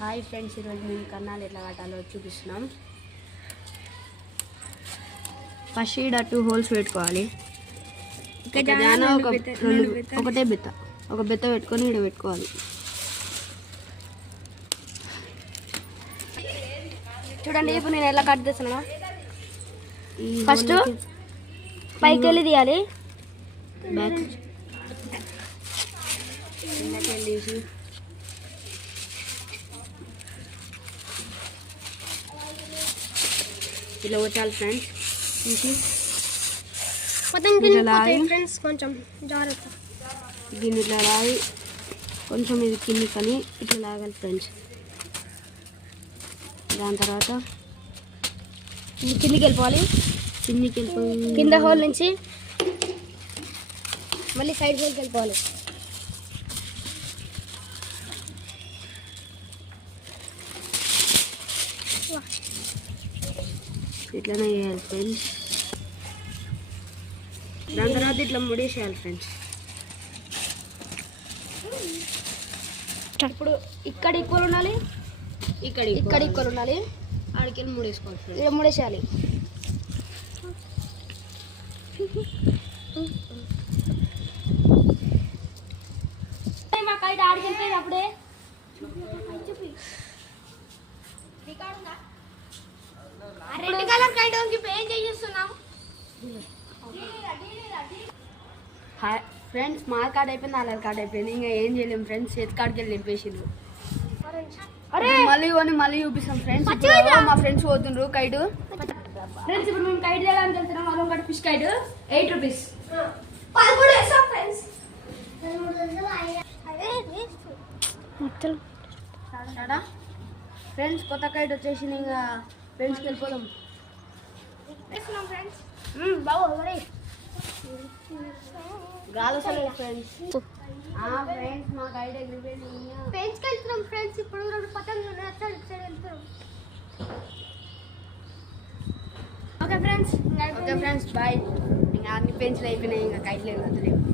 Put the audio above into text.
Hi friends, ఈరోజు మేము కన్నాలు ఎట్లా కట్టాలో చూపిస్తున్నాం. ఫస్ట్ ఈడ 2 హోల్స్ పెట్టుకోవాలి. ఒకటే బెత్త, ఒక బెత్త పెట్టుకొని ఈడ పెట్టుకోవాలి. చూడండి, ఇప్పుడు నేను ఎలా కట్ చేస్తున్నా. ఫస్ట్ పైకి వెళ్ళి తీయాలి, బ్యాక్ తీసి ఇలా వచ్చాలి ఫ్రెండ్స్. తీసి ఫ్రెండ్స్ కొంచెం జాగ్రత్త, దీన్ని ఇట్లా లాగి కొంచెం ఇది కింది కానీ ఇట్లా లాగాలి ఫ్రెండ్స్. దాని తర్వాత కిందికి వెళ్ళిపోవాలి. కింద హోల్ నుంచి మళ్ళీ సైడ్ హోల్కి వెళ్ళిపోవాలి. ఇట్లనే చేయాలి ఫ్రెండ్స్. దాని తర్వాత ఇట్లా ముడేసేయాలి ఫ్రెండ్స్. ఇప్పుడు ఇక్కడ ఈక్వల్ ఉండాలి, ఇక్కడ ఈక్వల్ ఉండాలి. ఆడికి వెళ్ళి ముడేసుకోవాలి ఫ్రెండ్స్. ఇలా ముడేసేయాలి. మాకైతే ఆడికి వెళ్ళిపోయింది అప్పుడే. రెడ్ కలర్ కైట్ పెయింట్ చేస్తున్నాం. హాయ్ ఫ్రెండ్స్, మా కార్డ్ అయిపోయింది, ఆధార్ కార్డ్ అయిపోయింది. ఇంకా ఏం చేయలేము ఫ్రెండ్స్. చేతి కార్డ్కి వెళ్ళి నింపేసిండ్రు. మళ్ళీ చూపిస్తాం ఫ్రెండ్స్. మా ఫ్రెండ్స్ పోతుండ్రు కైట్. ఫ్రెండ్స్ ఇప్పుడు మేము కైట్ చేయడానికి వెళ్తున్నాం. అదొకటి ఫిష్ కైట్ 8 రూపీస్. ఫ్రెండ్స్ కొత్త కైట్ వచ్చేసింది. ఇంకా ఫ్రెండ్స్కి వెళ్ళిపోదాం. గాలి వస్తలేదు ఫ్రెండ్స్. ఫ్రెండ్స్ మా గైడ్ పెంచుకు వెళ్తున్నాం ఫ్రెండ్స్. ఇప్పుడు 2 పతంగులు వెళ్తున్నాం. Okay friends bye. ఇంకా అన్ని పెన్సిల్ అయిపోయినాయి, ఇంకా కైట్లు వెళ్ళదు.